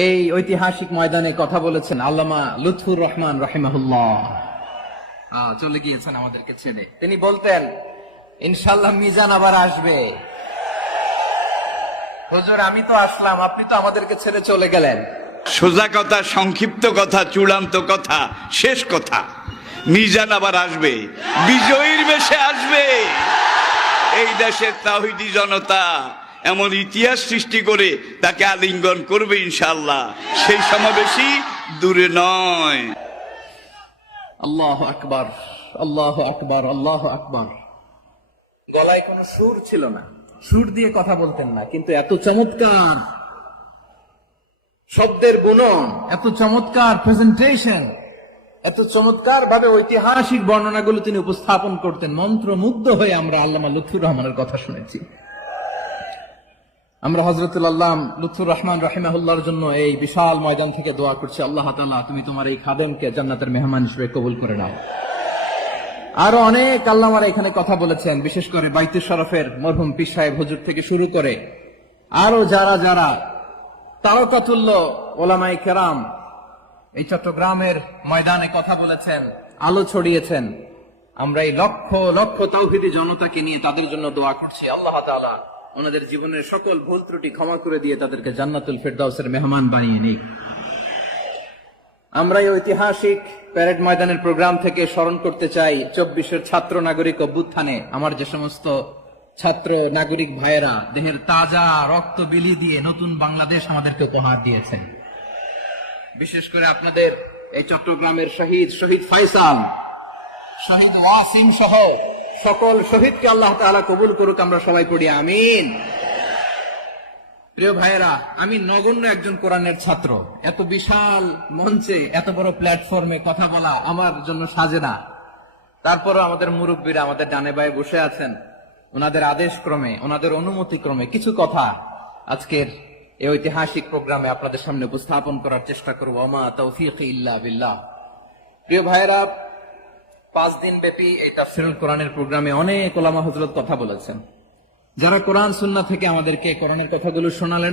এই ঐতিহাসিক ময়দানে কথা বলেছেন আল্লামা লুৎফুর রহমান রাহিমাহুল্লাহ। চলে গিয়েছেন আমাদেরকে ছেড়ে। তিনি বলতেন, ইনশাআল্লাহ মিজান আবার আসবে। হুজুর, আমি তো আসলাম, আপনি তো আমাদেরকে ছেড়ে চলে গেলেন। সোজা কথা, সংক্ষিপ্ত কথা, চূড়ান্ত কথা, শেষ কথা, মিজান আবার আসবে, বিজয়ীর বেশে আসবে। এই দেশের তাওহীদি জনতা এমন ইতিহাস সৃষ্টি করে তাকে আলিঙ্গন করবে ইনশাআল্লাহ। সেই সমাবেশই দূরে নয়। আল্লাহু আকবার, আল্লাহু আকবার, আল্লাহু আকবার। গলায় কোনো সুর ছিল না, সুর দিয়ে কথা বলতেন না, কিন্তু এত চমৎকার শব্দের গুণন, এত চমৎকার প্রেজেন্টেশন, এত চমৎকার ভাবে ঐতিহাসিক বর্ণনাগুলো তিনি উপস্থাপন করতেন। মন্ত্রমুগ্ধ হয়ে আমরা আল্লামা লুৎফুর রহমানের কথা শুনেছি। আমরা হযরতুল আল্লাম লুৎফুর রহমান রাহিমাহুল্লাহর জন্য এই বিশাল ময়দান থেকে দোয়া করছি, আল্লাহ তাআলা তুমি তোমার এই খাদেমকে জান্নাতের মেহমান হিসেবে কবুল করে নাও। আরো অনেক আল্লামারা এখানে কথা বলেছেন, বিশেষ করে বাইতুল শরফের মরহুম পীর সাহেব হুজুর থেকে শুরু করে আরো যারা যারা তারকাতুল্য ওলামায়ে কেরাম এই চট্টগ্রামের ময়দানে কথা বলেছেন, আলো ছড়িয়েছেন। আমরা এই লক্ষ লক্ষ তাওহীদি জনতাকে নিয়ে তাদের জন্য দোয়া করছি, আল্লাহ তাআলা ওনাদের জীবনের সকল ভুল ত্রুটি ক্ষমা করে দিয়ে তাদেরকে জান্নাতুল ফেরদাউসের মেহমান বানিয়ে নিক। আমরা এই ঐতিহাসিক প্যারেড ময়দানের প্রোগ্রাম থেকে স্মরণ করতে চাই 24-এর ছাত্র নাগরিক অভ্যুত্থানে আমার যে সমস্ত ছাত্র নাগরিক ভাইয়েরা দেহের তাজা রক্ত বিলি দিয়ে নতুন বাংলাদেশ আমাদেরকে উপহার দিয়েছেন। বিশেষ করে আপনাদের এই চট্টগ্রামের শহীদ ফাইসাল, শহীদ ওয়াসিম সহ সকল শহীদকে আল্লাহ তাআলা কবুল করুক। আমরা সবাই পড়ি আমিন। প্রিয় ভাইয়েরা, আমি নগণ্য একজন কোরআনের ছাত্র, এত বিশাল মঞ্চে এত বড় প্ল্যাটফর্মে কথা বলা আমার জন্য সাজে না। তারপরও আমাদের মুরব্বীরা আমাদের ডানে বায়ে বসে আছেন, ওনাদের আদেশ ক্রমে, ওনাদের অনুমতি ক্রমে কিছু কথা আজকের এই ঐতিহাসিক প্রোগ্রামে আপনাদের সামনে উপস্থাপন করার চেষ্টা করব। ওমা তাওফীকি ইল্লা বিল্লাহ। প্রিয় ভাইয়েরা, 5 দিন ব্যাপী এই তাফসীরুল কোরআনের প্রোগ্রামে অনেক ওলামা হযরত কথা বলেছেন, যারা কোরআন সুন্নাহ থেকে আমাদেরকে কোরআনের কথাগুলো শোনালেন।